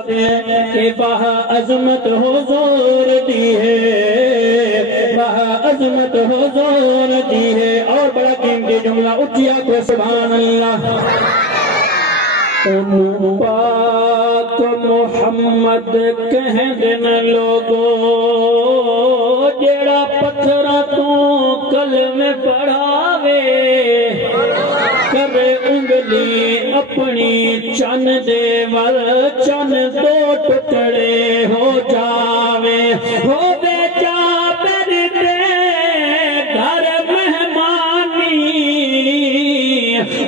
के बहा अजमत हुजूर दी है, बहा अजमत हुजूर दी है। और बड़ा कीमती जुमला उठिया को सुभान अल्लाह। पाक मोहम्मद कह दिन लोगो जेड़ा पत्थरा तू कलमे पढ़ावे, करे उंगली अपनी चन दे वल चन दो टुकड़े हो जावे। हो बेचा मेरे घर मेहमानी,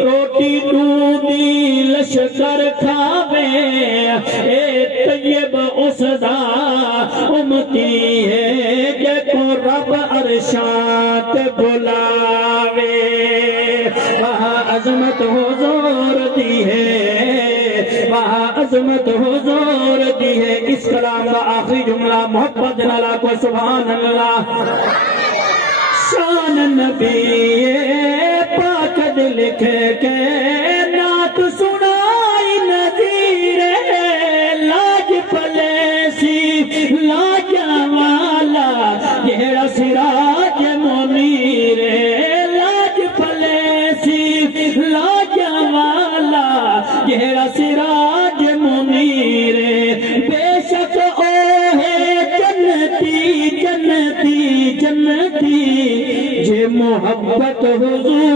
रोटी दूधी लश्कर खावे। ए तैयब उसदा उम्मती है जेको रब अरशात बुलावे। वहाँ अजमत हुजूर दी है, वहाँ अजमत हुजूर दी है। इस कलाम का आखिरी जुमला मोहब्बत नाला को सुभान अल्लाह। शान नबी पाक लिख के नात सुनाई नज़ीरे, लाज पले सी लाजा वाला जेड़ा सिराज मुनीरे। लाजवाला जेड़ा सिराज मुनीरे, बेशक ओ है जन्नती जन्नती जन्नती, जे मोहब्बत हुजूर